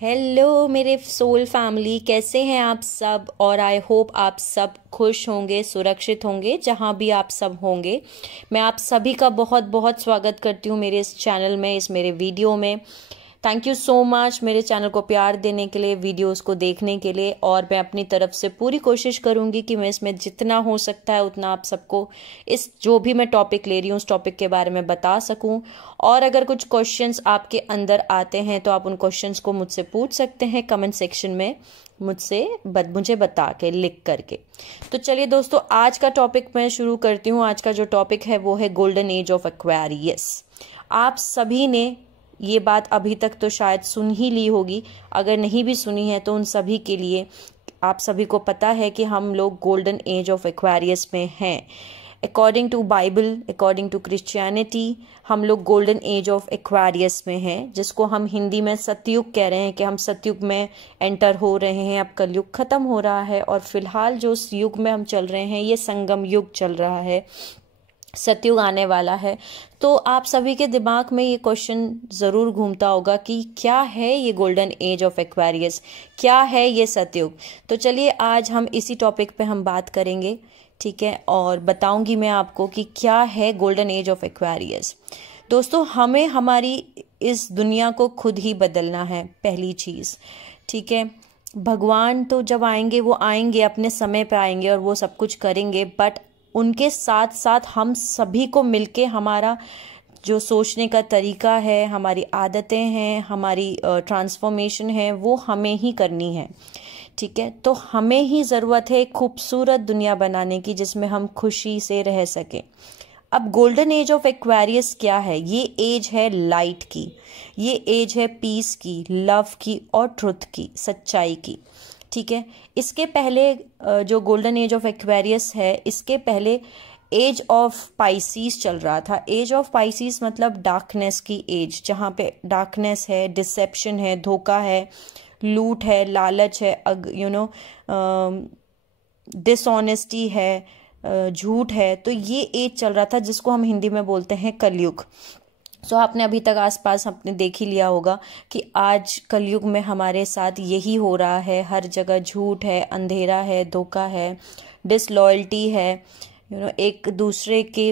Hello मेरे soul family, कैसे हैं आप सब। और आई होप आप सब खुश होंगे, सुरक्षित होंगे जहां भी आप सब होंगे। मैं आप सभी का बहुत बहुत स्वागत करती हूं मेरे इस चैनल में, इस मेरे वीडियो में। थैंक यू सो मच मेरे चैनल को प्यार देने के लिए, वीडियोस को देखने के लिए। और मैं अपनी तरफ से पूरी कोशिश करूंगी कि मैं इसमें जितना हो सकता है उतना आप सबको इस जो भी मैं टॉपिक ले रही हूँ उस टॉपिक के बारे में बता सकूं। और अगर कुछ क्वेश्चंस आपके अंदर आते हैं तो आप उन क्वेश्चंस को मुझसे पूछ सकते हैं कमेंट सेक्शन में, मुझे बता के, लिख करके। तो चलिए दोस्तों, आज का टॉपिक मैं शुरू करती हूँ। आज का जो टॉपिक है वो है गोल्डन एज ऑफ एक्वेरियस। आप सभी ने ये बात अभी तक तो शायद सुन ही ली होगी, अगर नहीं भी सुनी है तो उन सभी के लिए, आप सभी को पता है कि हम लोग गोल्डन एज ऑफ एक्वेरियस में हैं। According to Bible, according to Christianity, हम लोग गोल्डन एज ऑफ एक्वेरियस में हैं, जिसको हम हिंदी में सतयुग कह रहे हैं कि हम सतयुग में एंटर हो रहे हैं। अब कलयुग खत्म हो रहा है और फिलहाल जो उस युग में हम चल रहे हैं ये संगम युग चल रहा है, सतयुग आने वाला है। तो आप सभी के दिमाग में ये क्वेश्चन ज़रूर घूमता होगा कि क्या है ये गोल्डन एज ऑफ एक्वेरियस, क्या है ये सतयुग। तो चलिए आज हम इसी टॉपिक पे हम बात करेंगे, ठीक है। और बताऊंगी मैं आपको कि क्या है गोल्डन एज ऑफ एक्वेरियस। दोस्तों, हमें हमारी इस दुनिया को खुद ही बदलना है, पहली चीज़, ठीक है। भगवान तो जब आएंगे वो आएंगे अपने समय पे आएंगे और वो सब कुछ करेंगे, बट उनके साथ साथ हम सभी को मिलके हमारा जो सोचने का तरीका है, हमारी आदतें हैं, हमारी ट्रांसफॉर्मेशन है, वो हमें ही करनी है, ठीक है। तो हमें ही ज़रूरत है एक खूबसूरत दुनिया बनाने की जिसमें हम खुशी से रह सकें। अब गोल्डन एज ऑफ एक्वेरियस क्या है? ये एज है लाइट की, ये एज है पीस की, लव की और ट्रुथ की, सच्चाई की, ठीक है। इसके पहले जो गोल्डन एज ऑफ एक्वेरियस है, इसके पहले एज ऑफ पाइसीस चल रहा था। एज ऑफ पाइसीस मतलब डार्कनेस की एज, जहाँ पे डार्कनेस है, डिसेप्शन है, धोखा है, लूट है, लालच है, डिसऑनेस्टी है, झूठ है। तो ये एज चल रहा था जिसको हम हिंदी में बोलते हैं कलयुग। सो आपने अभी तक आसपास अपने देख ही लिया होगा कि आज कलयुग में हमारे साथ यही हो रहा है। हर जगह झूठ है, अंधेरा है, धोखा है, डिसलॉयल्टी है, एक दूसरे के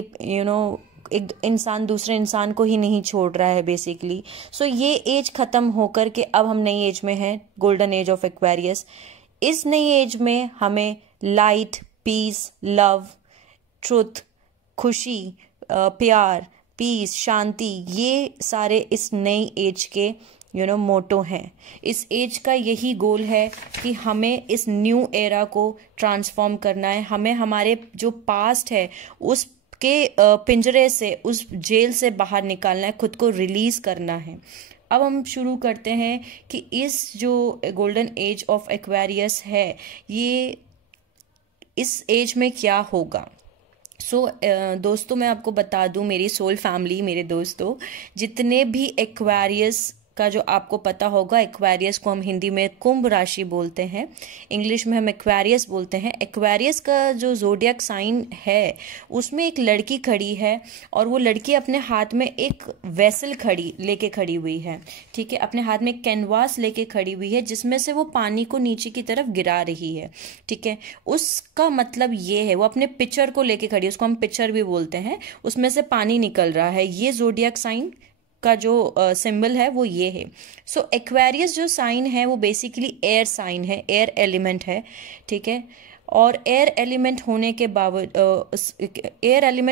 एक इंसान दूसरे इंसान को ही नहीं छोड़ रहा है बेसिकली। सो ये एज खत्म होकर के अब हम नई एज में हैं, गोल्डन एज ऑफ एक्वेरियस। इस नई एज में हमें लाइट, पीस, लव, ट्रुथ, खुशी, प्यार, पीस, शांति, ये सारे इस नई एज के मोटो हैं। इस एज का यही गोल है कि हमें इस न्यू एरा को ट्रांसफॉर्म करना है। हमें हमारे जो पास्ट है उसके पिंजरे से, उस जेल से बाहर निकालना है, खुद को रिलीज करना है। अब हम शुरू करते हैं कि इस जो गोल्डन एज ऑफ एक्वेरियस है, ये इस एज में क्या होगा। दोस्तों, मैं आपको बता दूं, मेरी सोल फैमिली, मेरे दोस्तों, जितने भी एक्वेरियस का जो आपको पता होगा, एक्वेरियस को हम हिंदी में कुंभ राशि बोलते हैं, इंग्लिश में हम एक्वेरियस बोलते हैं। एक्वेरियस का जो ज़ोडिएक साइन है उसमें एक लड़की खड़ी है और वो लड़की अपने हाथ में एक वेसल लेके खड़ी हुई है, ठीक है। अपने हाथ में एक कैनवास लेके खड़ी हुई है जिसमें से वो पानी को नीचे की तरफ गिरा रही है, ठीक है। उसका मतलब ये है, वो अपने पिक्चर को लेके खड़ी है, उसको हम पिक्चर भी बोलते हैं, उसमें से पानी निकल रहा है। ये ज़ोडिएक साइन का जो सिंबल है वो ये है। सो एक्वेरियस जो साइन है वो बेसिकली एयर साइन है, एयर एलिमेंट है, ठीक है। और एयर एलिमेंट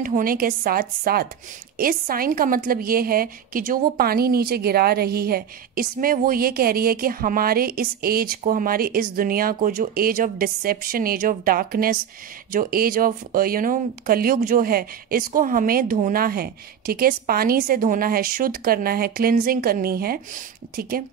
होने के साथ साथ इस साइन का मतलब ये है कि जो वो पानी नीचे गिरा रही है, इसमें वो ये कह रही है कि हमारे इस एज को, हमारी इस दुनिया को, जो age of deception, age of darkness, जो एज ऑफ कलयुग जो है, इसको हमें धोना है, ठीक है। इस पानी से धोना है, शुद्ध करना है, क्लिनजिंग करनी है, ठीक है।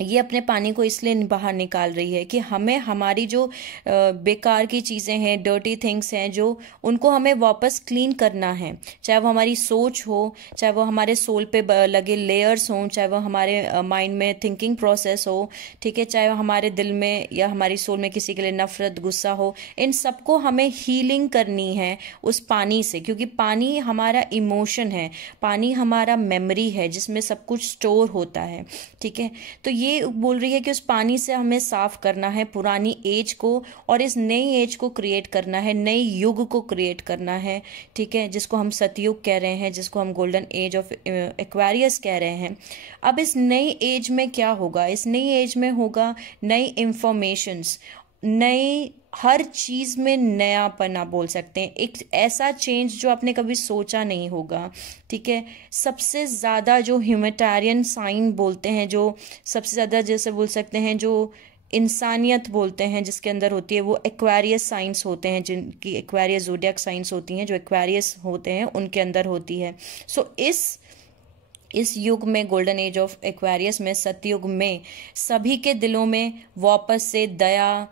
ये अपने पानी को इसलिए बाहर निकाल रही है कि हमें हमारी जो बेकार की चीज़ें हैं, डर्टी थिंग्स हैं, जो उनको हमें वापस क्लीन करना है। चाहे वो हमारी सोच हो, चाहे वो हमारे सोल पे लगे लेयर्स हों, चाहे वो हमारे माइंड में थिंकिंग प्रोसेस हो, ठीक है, चाहे वो हमारे दिल में या हमारी सोल में किसी के लिए नफरत, गुस्सा हो, इन सबको हमें हीलिंग करनी है उस पानी से। क्योंकि पानी हमारा इमोशन है, पानी हमारा मेमोरी है जिसमें सब कुछ स्टोर होता है, ठीक है। तो ये ये बोल रही है कि उस पानी से हमें साफ करना है पुरानी एज को और इस नई एज को क्रिएट करना है, नई युग को क्रिएट करना है, ठीक है, जिसको हम सतयुग कह रहे हैं, जिसको हम गोल्डन एज ऑफ एक्वेरियस कह रहे हैं। अब इस नई एज में क्या होगा? इस नई एज में होगा नई इंफॉर्मेशंस, नई हर चीज में नयापना बोल सकते हैं, एक ऐसा चेंज जो आपने कभी सोचा नहीं होगा, ठीक है। सबसे ज्यादा जो ह्यूमैनिटेरियन साइन बोलते हैं, जो सबसे ज्यादा जैसे बोल सकते हैं जो इंसानियत बोलते हैं जिसके अंदर होती है, वो एक्वेरियस साइंस होते हैं, जिनकी एक्वेरियस ज़ोडिएक साइंस होती हैं, जो एक्वेरियस होते हैं उनके अंदर होती है। सो इस युग में, गोल्डन एज ऑफ एक्वेरियस में, सतयुग में, सभी के दिलों में वापस से दया,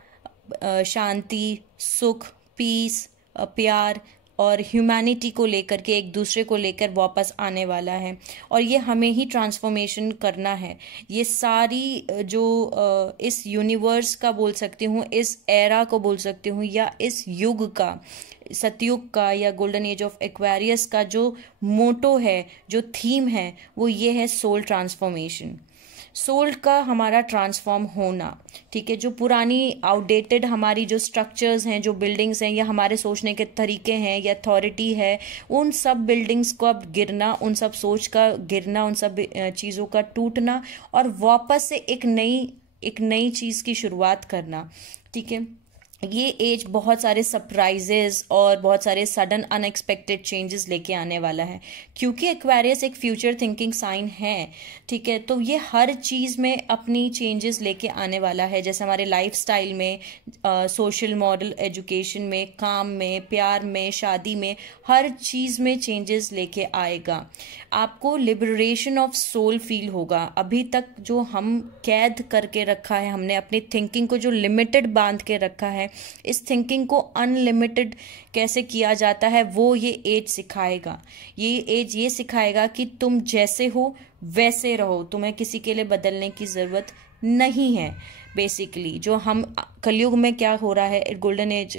शांति, सुख, पीस, प्यार और ह्यूमैनिटी को लेकर के, एक दूसरे को लेकर वापस आने वाला है। और ये हमें ही ट्रांसफॉर्मेशन करना है। ये सारी जो इस यूनिवर्स का बोल सकती हूँ, इस एरा को बोल सकती हूँ, या इस युग का, सतयुग का या गोल्डन एज ऑफ एक्वेरियस का जो मोटो है, जो थीम है, वो ये है सोल ट्रांसफॉर्मेशन। सोल का हमारा ट्रांसफॉर्म होना, ठीक है। जो पुरानी आउटडेटेड हमारी जो स्ट्रक्चर्स हैं, जो बिल्डिंग्स हैं, या हमारे सोचने के तरीके हैं, या अथॉरिटी है, उन सब बिल्डिंग्स को अब गिरना, उन सब सोच का गिरना, उन सब चीज़ों का टूटना और वापस से एक नई चीज़ की शुरुआत करना, ठीक है। ये एज बहुत सारे सरप्राइजेस और बहुत सारे सडन अनएक्सपेक्टेड चेंजेस लेके आने वाला है, क्योंकि एक्वेरियस एक फ्यूचर थिंकिंग साइन है, ठीक है। तो ये हर चीज़ में अपनी चेंजेस लेके आने वाला है, जैसे हमारे लाइफस्टाइल में, सोशल मॉडल, एजुकेशन में, काम में, प्यार में, शादी में, हर चीज़ में चेंजेस लेके आएगा। आपको लिबरेशन ऑफ सोल फील होगा। अभी तक जो हम कैद करके रखा है, हमने अपनी थिंकिंग को जो लिमिटेड बांध के रखा है, इस थिंकिंग को अनलिमिटेड कैसे किया जाता है, वो ये एज सिखाएगा। ये एज ये सिखाएगा कि तुम जैसे हो वैसे रहो, तुम्हें किसी के लिए बदलने की जरूरत नहीं है। बेसिकली जो हम कलयुग में क्या हो रहा है, golden age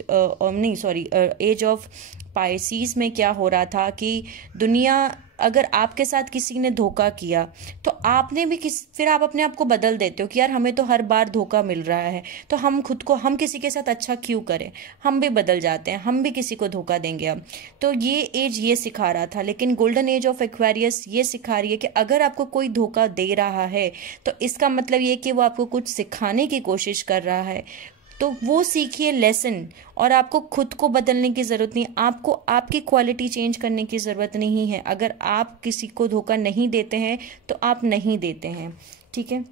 age of Pisces में क्या हो रहा था कि दुनिया, अगर आपके साथ किसी ने धोखा किया तो आपने भी फिर आप अपने आप को बदल देते हो कि यार हमें तो हर बार धोखा मिल रहा है, तो हम खुद को, हम किसी के साथ अच्छा क्यों करें, हम भी बदल जाते हैं, हम भी किसी को धोखा देंगे अब। तो ये एज ये सिखा रहा था, लेकिन गोल्डन एज ऑफ एक्वेरियस ये सिखा रही है कि अगर आपको कोई धोखा दे रहा है तो इसका मतलब ये कि वो आपको कुछ सिखाने की कोशिश कर रहा है, तो वो सीखिए लेसन। और आपको खुद को बदलने की ज़रूरत नहीं, आपको आपकी क्वालिटी चेंज करने की ज़रूरत नहीं है। अगर आप किसी को धोखा नहीं देते हैं तो आप नहीं देते हैं, ठीक है।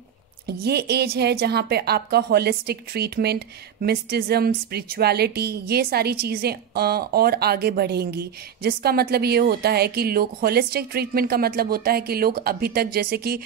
ये एज है जहाँ पे आपका होलिस्टिक ट्रीटमेंट, मिस्टिज्म, स्पिरिचुअलिटी, ये सारी चीज़ें और आगे बढ़ेंगी, जिसका मतलब ये होता है कि लोग, होलिस्टिक ट्रीटमेंट का मतलब होता है कि लोग अभी तक जैसे कि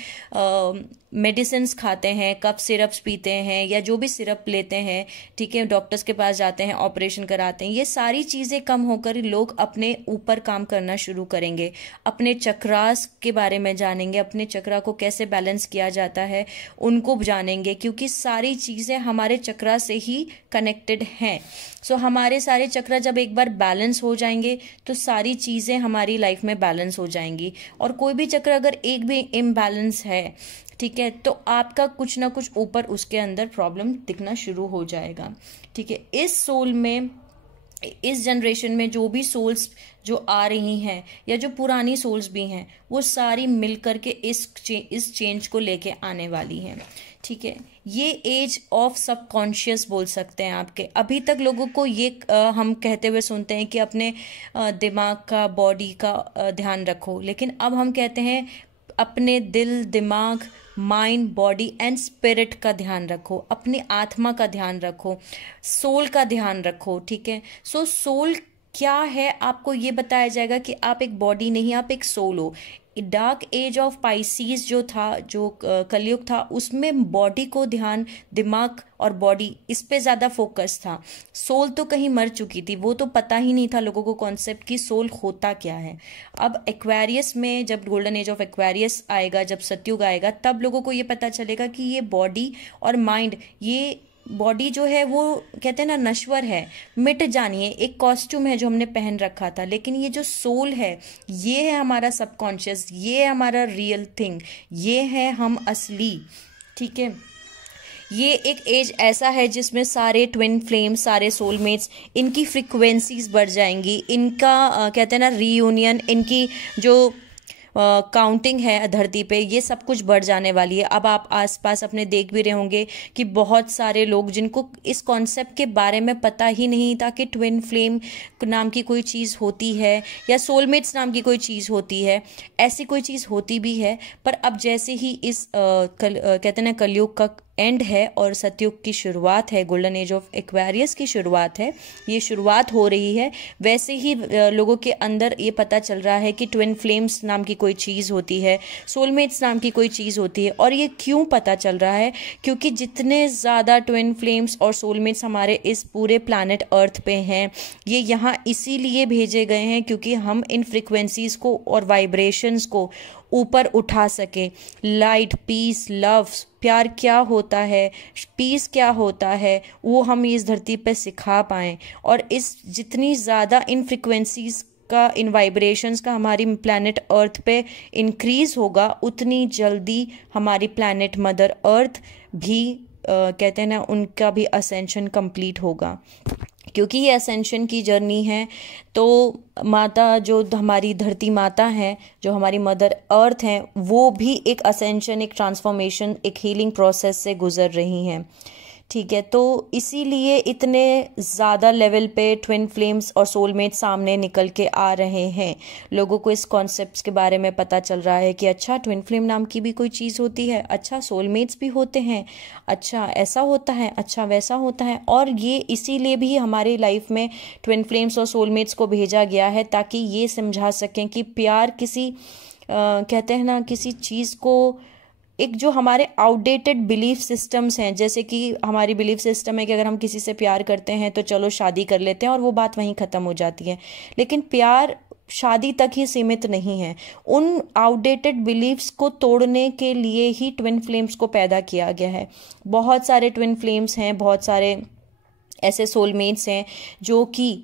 मेडिसिन खाते हैं, कफ सिरप्स पीते हैं, या जो भी सिरप लेते हैं, ठीक है, डॉक्टर्स के पास जाते हैं, ऑपरेशन कराते हैं, ये सारी चीज़ें कम होकर लोग अपने ऊपर काम करना शुरू करेंगे, अपने चक्रास के बारे में जानेंगे, अपने चक्रा को कैसे बैलेंस किया जाता है उनको जानेंगे, क्योंकि सारी चीज़ें हमारे चक्रा से ही कनेक्टेड हैं। सो हमारे सारे चक्रा जब एक बार बैलेंस हो जाएंगे तो सारी चीज़ें हमारी लाइफ में बैलेंस हो जाएंगी। और कोई भी चक्र अगर एक भी इम्बैलेंस है, ठीक है, तो आपका कुछ ना कुछ ऊपर उसके अंदर प्रॉब्लम दिखना शुरू हो जाएगा, ठीक है। इस सोल में, इस जनरेशन में जो भी सोल्स जो आ रही हैं, या जो पुरानी सोल्स भी हैं, वो सारी मिल करके इस चेंज को लेके आने वाली हैं, ठीक है। ये एज ऑफ सबकॉन्शियस बोल सकते हैं आपके। अभी तक लोगों को ये हम कहते हुए सुनते हैं कि अपने दिमाग का, बॉडी का ध्यान रखो, लेकिन अब हम कहते हैं अपने दिल, दिमाग, माइंड, बॉडी एंड स्पिरिट का ध्यान रखो, अपनी आत्मा का ध्यान रखो, सोल का ध्यान रखो, ठीक है। सो सोल क्या है आपको ये बताया जाएगा कि आप एक बॉडी नहीं, आप एक सोल हो। डार्क एज ऑफ पाइसिस जो था, जो कलयुग था, उसमें बॉडी को ध्यान, दिमाग और बॉडी, इस पे ज़्यादा फोकस था। सोल तो कहीं मर चुकी थी, वो तो पता ही नहीं था लोगों को कॉन्सेप्ट कि सोल होता क्या है। अब एक्वेरियस में, जब गोल्डन एज ऑफ एक्वेरियस आएगा, जब सतयुग आएगा, तब लोगों को ये पता चलेगा कि ये बॉडी और माइंड, ये बॉडी जो है वो कहते हैं ना नश्वर है, मिट जानी है, एक कॉस्ट्यूम है जो हमने पहन रखा था, लेकिन ये जो सोल है, ये है हमारा सबकॉन्शियस, ये है हमारा रियल थिंग, ये है हम असली, ठीक है, ये एक एज ऐसा है जिसमें सारे ट्विन फ्लेम्स, सारे सोलमेट्स, इनकी फ्रिक्वेंसीज बढ़ जाएंगी, इनका कहते हैं ना रीयूनियन, इनकी जो काउंटिंग है धरती पे, ये सब कुछ बढ़ जाने वाली है। अब आप आसपास अपने देख भी रहे होंगे कि बहुत सारे लोग जिनको इस कॉन्सेप्ट के बारे में पता ही नहीं था कि ट्विन फ्लेम नाम की कोई चीज़ होती है या सोलमेट्स नाम की कोई चीज़ होती है, ऐसी कोई चीज़ होती भी है। पर अब जैसे ही इस कहते हैं ना कलयुग का एंड है और सतयुग की शुरुआत है, गोल्डन एज ऑफ एक्वेरियस की शुरुआत है, ये शुरुआत हो रही है, वैसे ही लोगों के अंदर ये पता चल रहा है कि ट्विन फ्लेम्स नाम की कोई चीज़ होती है, सोलमेट्स नाम की कोई चीज़ होती है। और ये क्यों पता चल रहा है? क्योंकि जितने ज़्यादा ट्विन फ्लेम्स और सोलमेट्स हमारे इस पूरे प्लैनेट अर्थ पे हैं, ये यहाँ इसीलिए भेजे गए हैं क्योंकि हम इन फ्रिक्वेंसीज को और वाइब्रेशंस को ऊपर उठा सके। लाइट, पीस, लव, प्यार क्या होता है, पीस क्या होता है, वो हम इस धरती पे सिखा पाएँ। और इस जितनी ज़्यादा इन फ्रिक्वेंसीज का, इन वाइब्रेशंस का हमारी प्लैनेट अर्थ पे इंक्रीज होगा, उतनी जल्दी हमारी प्लैनेट मदर अर्थ भी कहते हैं ना उनका भी असेंशन कंप्लीट होगा। क्योंकि ये असेंशन की जर्नी है, तो माता जो हमारी धरती माता हैं, जो हमारी मदर अर्थ हैं, वो भी एक असेंशन, एक ट्रांसफॉर्मेशन, एक हीलिंग प्रोसेस से गुजर रही हैं। ठीक है, तो इसीलिए इतने ज़्यादा लेवल पे ट्विन फ्लेम्स और सोलमेट सामने निकल के आ रहे हैं। लोगों को इस कॉन्सेप्ट्स के बारे में पता चल रहा है कि अच्छा ट्विन फ्लेम नाम की भी कोई चीज़ होती है, अच्छा सोलमेट्स भी होते हैं, अच्छा ऐसा होता है, अच्छा वैसा होता है। और ये इसीलिए भी हमारी लाइफ में ट्विन फ्लेम्स और सोलमेट्स को भेजा गया है ताकि ये समझा सकें कि प्यार किसी कहते हैं ना किसी चीज़ को, एक जो हमारे आउटडेटेड बिलीफ सिस्टम्स हैं, जैसे कि हमारी बिलीफ सिस्टम है कि अगर हम किसी से प्यार करते हैं तो चलो शादी कर लेते हैं और वो बात वहीं ख़त्म हो जाती है। लेकिन प्यार शादी तक ही सीमित नहीं है। उन आउटडेटेड बिलीफ्स को तोड़ने के लिए ही ट्विन फ्लेम्स को पैदा किया गया है। बहुत सारे ट्विन फ्लेम्स हैं, बहुत सारे ऐसे सोलमेट्स हैं जो कि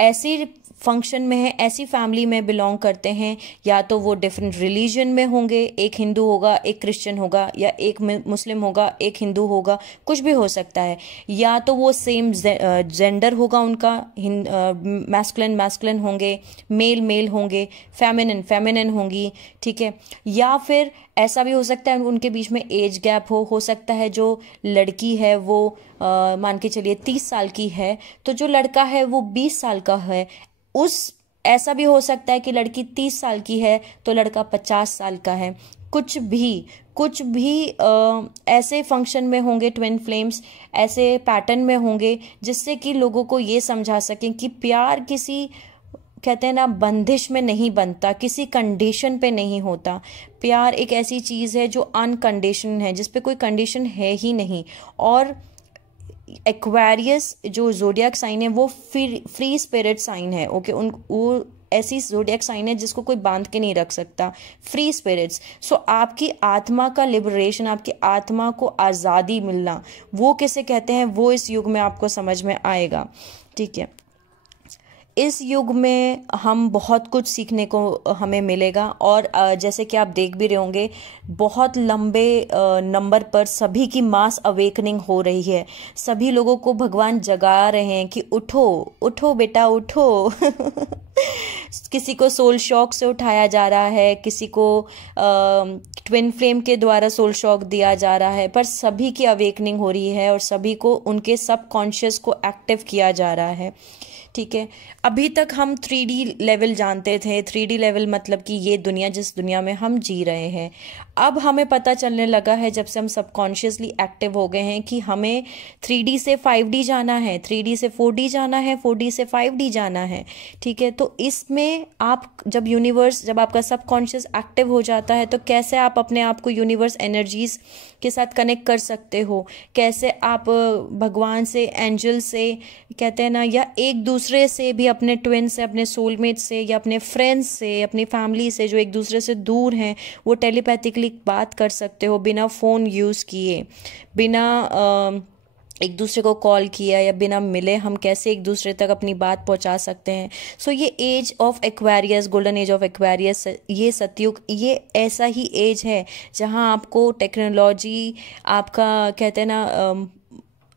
ऐसी फंक्शन में है, ऐसी फैमिली में बिलोंग करते हैं, या तो वो डिफरेंट रिलीजन में होंगे, एक हिंदू होगा, एक क्रिश्चियन होगा, या एक मुस्लिम होगा, एक हिंदू होगा, कुछ भी हो सकता है। या तो वो सेम जेंडर होगा उनका, मैस्कुलिन होंगे, मेल होंगे, फेमिनिन होंगी। ठीक है, या फिर ऐसा भी हो सकता है उनके बीच में एज गैप हो सकता है जो लड़की है वो मान के चलिए 30 साल की है, तो जो लड़का है वो 20 साल का है। ऐसा भी हो सकता है कि लड़की 30 साल की है तो लड़का 50 साल का है। कुछ भी ऐसे फंक्शन में होंगे ट्विन फ्लेम्स, ऐसे पैटर्न में होंगे जिससे कि लोगों को ये समझा सकें कि प्यार किसी कहते हैं ना बंदिश में नहीं बनता, किसी कंडीशन पे नहीं होता। प्यार एक ऐसी चीज़ है जो अनकंडीशन है, जिस पे कोई कंडीशन है ही नहीं। और एक्वेरियस जो जोडियक साइन है वो फ्री स्पिरिट साइन है। ओके, वो ऐसी जोडियक साइन है जिसको कोई बांध के नहीं रख सकता, फ्री स्पिरिट्स। सो आपकी आत्मा का लिबरेशन, आपकी आत्मा को आज़ादी मिलना, वो किसे कहते हैं, वो इस युग में आपको समझ में आएगा। ठीक है, इस युग में हम बहुत कुछ सीखने को हमें मिलेगा। और जैसे कि आप देख भी रहे होंगे, बहुत लंबे नंबर पर सभी की मास अवेकनिंग हो रही है। सभी लोगों को भगवान जगा रहे हैं कि उठो उठो बेटा उठो। किसी को सोल शॉक से उठाया जा रहा है, किसी को ट्विन फ्लेम के द्वारा सोल शॉक दिया जा रहा है, पर सभी की अवेकनिंग हो रही है और सभी को उनके सबकॉन्शियस को एक्टिव किया जा रहा है। ठीक है, अभी तक हम 3D लेवल जानते थे। 3D लेवल मतलब कि ये दुनिया, जिस दुनिया में हम जी रहे हैं, अब हमें पता चलने लगा है जब से हम सबकॉन्शियसली एक्टिव हो गए हैं कि हमें 3D से 5D जाना है, 3D से 4D जाना है, 4D से 5D जाना है। ठीक है, तो इसमें आप जब आपका सबकॉन्शियस एक्टिव हो जाता है तो कैसे आप अपने आप को यूनिवर्स एनर्जीज के साथ कनेक्ट कर सकते हो, कैसे आप भगवान से, एंजल से कहते हैं ना, या एक दूसरे से भी, अपने ट्विन से, अपने सोलमेट से, या अपने फ्रेंड्स से, अपनी फैमिली से जो एक दूसरे से दूर हैं, वो टेलीपैथिकली बात कर सकते हो बिना फ़ोन यूज़ किए, बिना एक दूसरे को कॉल किया या बिना मिले हम कैसे एक दूसरे तक अपनी बात पहुंचा सकते हैं। सो ये age of Aquarius, golden age of Aquarius, ये सतयुग, ये ऐसा ही एज है जहां आपको टेक्नोलॉजी, आपका कहते हैं ना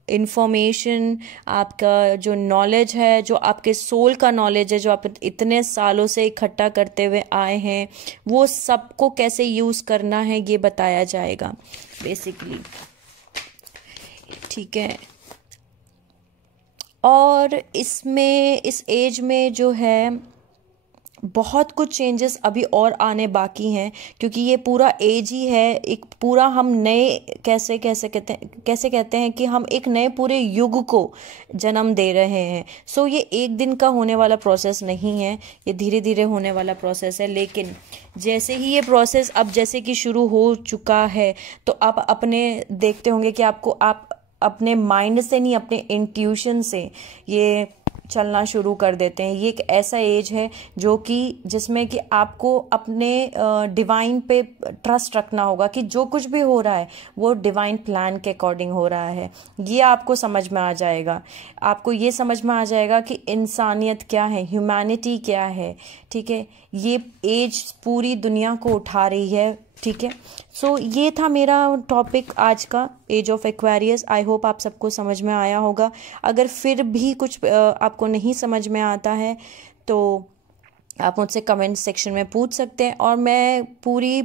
इंफॉर्मेशन, आपका जो नॉलेज है, जो आपके सोल का नॉलेज है, जो आप इतने सालों से इकट्ठा करते हुए आए हैं, वो सबको कैसे यूज़ करना है ये बताया जाएगा बेसिकली। ठीक है। और इसमें, इस एज में जो है बहुत कुछ चेंजेस अभी और आने बाकी हैं, क्योंकि ये पूरा एज ही है एक पूरा, हम नए कैसे कहते हैं कि हम एक नए पूरे युग को जन्म दे रहे हैं। सो ये एक दिन का होने वाला प्रोसेस नहीं है, ये धीरे धीरे होने वाला प्रोसेस है। लेकिन जैसे ही ये प्रोसेस अब जैसे कि शुरू हो चुका है, तो आप अपने देखते होंगे कि आपको, आप अपने माइंड से नहीं, अपने इंट्यूशन से ये चलना शुरू कर देते हैं। ये एक ऐसा एज है जो कि जिसमें कि आपको अपने डिवाइन पे ट्रस्ट रखना होगा कि जो कुछ भी हो रहा है वो डिवाइन प्लान के अकॉर्डिंग हो रहा है। ये आपको समझ में आ जाएगा, आपको ये समझ में आ जाएगा कि इंसानियत क्या है, ह्यूमैनिटी क्या है। ठीक है, ये एज पूरी दुनिया को उठा रही है। ठीक है, सो ये था मेरा टॉपिक आज का, age of Aquarius. I hope आप सबको समझ में आया होगा। अगर फिर भी कुछ आपको नहीं समझ में आता है तो आप मुझसे कमेंट सेक्शन में पूछ सकते हैं। और मैं पूरी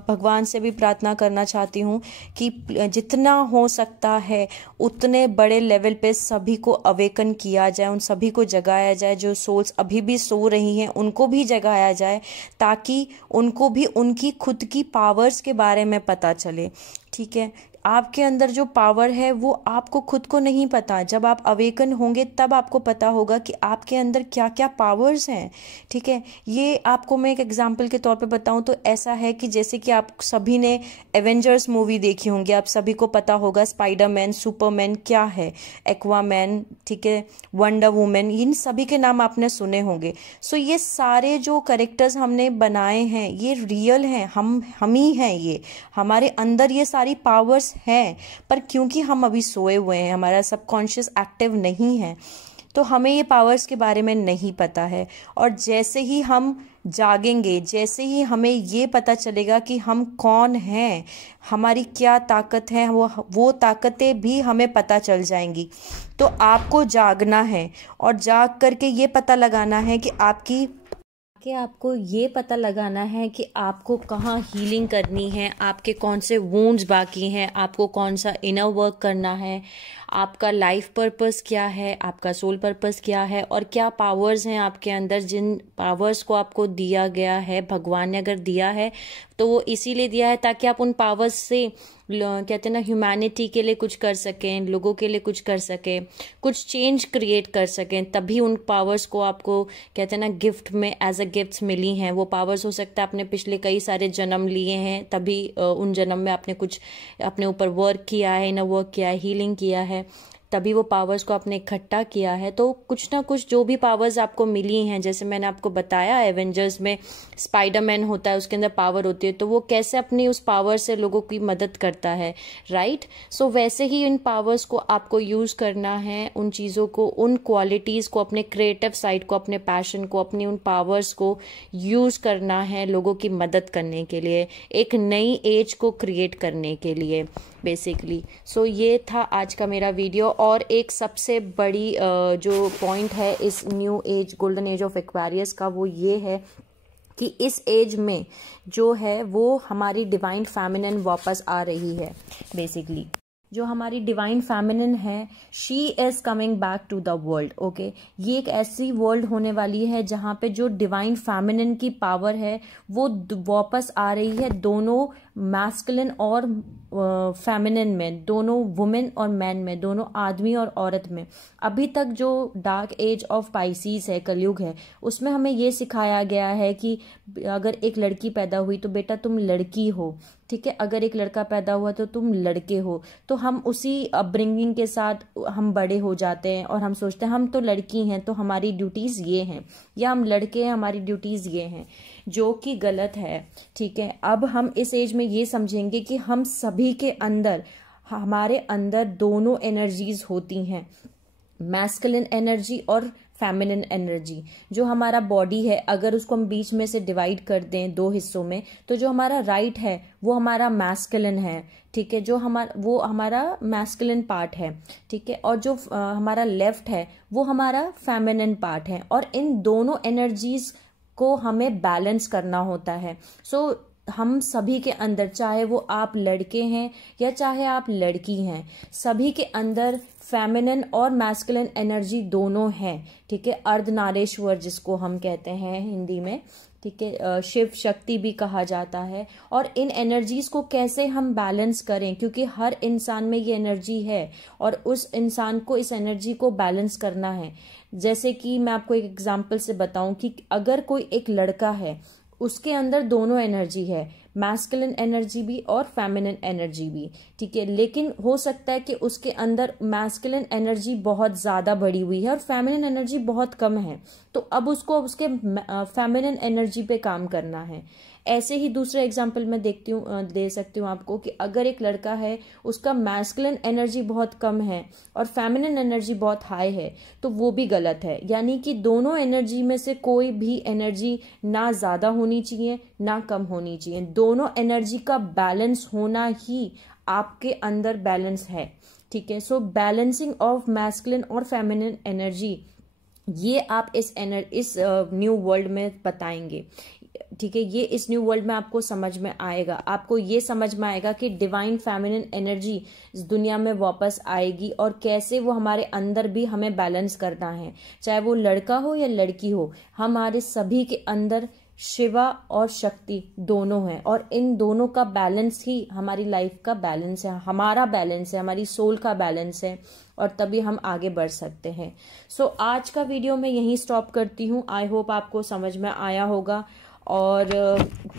भगवान से भी प्रार्थना करना चाहती हूँ कि जितना हो सकता है उतने बड़े लेवल पे सभी को अवेकन किया जाए, उन सभी को जगाया जाए। जो सोल्स अभी भी सो रही हैं उनको भी जगाया जाए, ताकि उनको भी उनकी खुद की पावर्स के बारे में पता चले। ठीक है, आपके अंदर जो पावर है वो आपको खुद को नहीं पता। जब आप अवेकन होंगे तब आपको पता होगा कि आपके अंदर क्या क्या पावर्स हैं। ठीक है, ये आपको मैं एक एग्जांपल के तौर पे बताऊं तो ऐसा है कि जैसे कि आप सभी ने एवेंजर्स मूवी देखी होंगी, आप सभी को पता होगा स्पाइडरमैन, सुपरमैन क्या है, एक्वामैन, ठीक है, वंडर वुमेन, इन सभी के नाम आपने सुने होंगे। सो ये सारे जो कैरेक्टर्स हमने बनाए हैं ये रियल हैं, हम ही हैं, ये हमारे अंदर ये सारी पावर्स है। पर क्योंकि हम अभी सोए हुए हैं, हमारा सबकॉन्शियस एक्टिव नहीं है, तो हमें ये पावर्स के बारे में नहीं पता है। और जैसे ही हम जागेंगे, जैसे ही हमें ये पता चलेगा कि हम कौन हैं, हमारी क्या ताकत है, वो ताकतें भी हमें पता चल जाएंगी। तो आपको जागना है और जाग करके ये पता लगाना है कि आपको ये पता लगाना है कि आपको कहाँ हीलिंग करनी है, आपके कौन से वुंड्स बाकी हैं, आपको कौन सा इनर वर्क करना है, आपका लाइफ पर्पस क्या है, आपका सोल पर्पस क्या है, और क्या पावर्स हैं आपके अंदर। जिन पावर्स को आपको दिया गया है, भगवान ने अगर दिया है तो वो इसीलिए दिया है ताकि आप उन पावर्स से कहते हैं ना ह्यूमैनिटी के लिए कुछ कर सकें, लोगों के लिए कुछ कर सकें, कुछ चेंज क्रिएट कर सकें। तभी उन पावर्स को आपको कहते हैं ना गिफ्ट में एज अ गिफ्ट्स मिली हैं। वो पावर्स हो सकता है आपने पिछले कई सारे जन्म लिए हैं, तभी उन जन्म में आपने कुछ अपने ऊपर वर्क किया है, इनर वर्क किया है, हीलिंग किया है, तभी वो पावर्स को आपने इकट्ठा किया है। तो कुछ ना कुछ जो भी पावर्स आपको मिली हैं, जैसे मैंने आपको बताया एवेंजर्स में स्पाइडरमैन होता है, उसके अंदर पावर होती है, तो वो कैसे अपनी उस पावर से लोगों की मदद करता है, राइट। सो वैसे ही इन पावर्स को आपको यूज़ करना है, उन चीज़ों को, उन क्वालिटीज़ को, अपने क्रिएटिव साइड को, अपने पैशन को, अपनी उन पावर्स को यूज़ करना है लोगों की मदद करने के लिए, एक नई एज को क्रिएट करने के लिए बेसिकली। सो ये था आज का मेरा वीडियो। और एक सबसे बड़ी जो पॉइंट है इस new age, golden age of Aquarius का, वो ये है कि इस एज में जो है वो हमारी डिवाइन फेमिनिन वापस आ रही है बेसिकली। जो हमारी डिवाइन फेमिनिन है, she is coming back to the world. Okay, ये एक ऐसी वर्ल्ड होने वाली है जहाँ पे जो डिवाइन फेमिनिन की पावर है वो वापस आ रही है, दोनों मैस्कुलिन और फेमिनिन में, दोनों वुमेन और मैन में, दोनों आदमी और औरत में। अभी तक जो डार्क एज ऑफ पाइसीज है, कलयुग है, उसमें हमें ये सिखाया गया है कि अगर एक लड़की पैदा हुई तो बेटा तुम लड़की हो, ठीक है, अगर एक लड़का पैदा हुआ तो तुम लड़के हो। तो हम उसी अपब्रिंगिंग के साथ हम बड़े हो जाते हैं और हम सोचते हैं हम तो लड़की हैं तो हमारी ड्यूटीज़ ये हैं, या हम लड़के हैं हमारी ड्यूटीज़ ये हैं, जो कि गलत है। ठीक है, अब हम इस एज में ये समझेंगे कि हम सभी के अंदर हमारे अंदर दोनों एनर्जीज होती हैं, मैस्कुलिन एनर्जी और फेमिनिन एनर्जी। जो हमारा बॉडी है, अगर उसको हम बीच में से डिवाइड कर दें 2 हिस्सों में, तो जो हमारा राइट है वो हमारा मैस्कुलिन है, ठीक है, जो हमारा मैस्कुलिन पार्ट है, ठीक है, और जो हमारा लेफ्ट है वो हमारा फेमिनिन पार्ट है। और इन दोनों एनर्जीज को हमें बैलेंस करना होता है। हम सभी के अंदर, चाहे वो आप लड़के हैं या चाहे आप लड़की हैं, सभी के अंदर फेमिनिन और मैस्कुलिन एनर्जी दोनों हैं, ठीक है। अर्धनारीश्वर जिसको हम कहते हैं हिंदी में, ठीक है, शिव शक्ति भी कहा जाता है। और इन एनर्जीज को कैसे हम बैलेंस करें, क्योंकि हर इंसान में ये एनर्जी है और उस इंसान को इस एनर्जी को बैलेंस करना है। जैसे कि मैं आपको एक एग्जांपल से बताऊं कि अगर कोई एक लड़का है, उसके अंदर दोनों एनर्जी है, मैस्कुलिन एनर्जी भी और फेमिनिन एनर्जी भी, ठीक है, लेकिन हो सकता है कि उसके अंदर मैस्कुलिन एनर्जी बहुत ज़्यादा बढ़ी हुई है और फेमिनिन एनर्जी बहुत कम है, तो अब उसको उसके फेमिनिन एनर्जी पे काम करना है। ऐसे ही दूसरा एग्जांपल मैं दे सकती हूँ आपको कि अगर एक लड़का है, उसका मैस्कुलिन एनर्जी बहुत कम है और फेमिनिन एनर्जी बहुत हाई है, तो वो भी गलत है। यानी कि दोनों एनर्जी में से कोई भी एनर्जी ना ज़्यादा होनी चाहिए ना कम होनी चाहिए, दोनों एनर्जी का बैलेंस होना ही आपके अंदर बैलेंस है, ठीक है। सो बैलेंसिंग ऑफ मैस्कुलिन और फेमिनिन एनर्जी, ये आप इस न्यू वर्ल्ड में बताएंगे, ठीक है। ये इस न्यू वर्ल्ड में आपको समझ में आएगा, आपको ये समझ में आएगा कि डिवाइन फेमिनिन एनर्जी इस दुनिया में वापस आएगी और कैसे वो हमारे अंदर भी हमें बैलेंस करना है, चाहे वो लड़का हो या लड़की हो, हमारे सभी के अंदर शिवा और शक्ति दोनों हैं और इन दोनों का बैलेंस ही हमारी लाइफ का बैलेंस है, हमारा बैलेंस है, हमारी सोल का बैलेंस है, और तभी हम आगे बढ़ सकते हैं। आज का वीडियो मैं यहीं स्टॉप करती हूँ। आई होप आपको समझ में आया होगा, और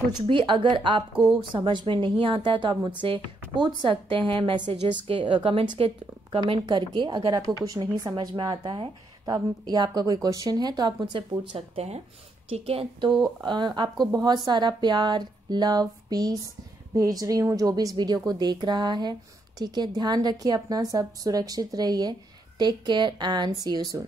कुछ भी अगर आपको समझ में नहीं आता है तो आप मुझसे पूछ सकते हैं मैसेजेस के कमेंट करके। अगर आपको कुछ नहीं समझ में आता है तो आप, या आपका कोई क्वेश्चन है तो आप मुझसे पूछ सकते हैं, ठीक है। तो आपको बहुत सारा प्यार, लव, पीस भेज रही हूँ जो भी इस वीडियो को देख रहा है, ठीक है। ध्यान रखिए अपना, सब सुरक्षित रहिए। Take care and see you soon.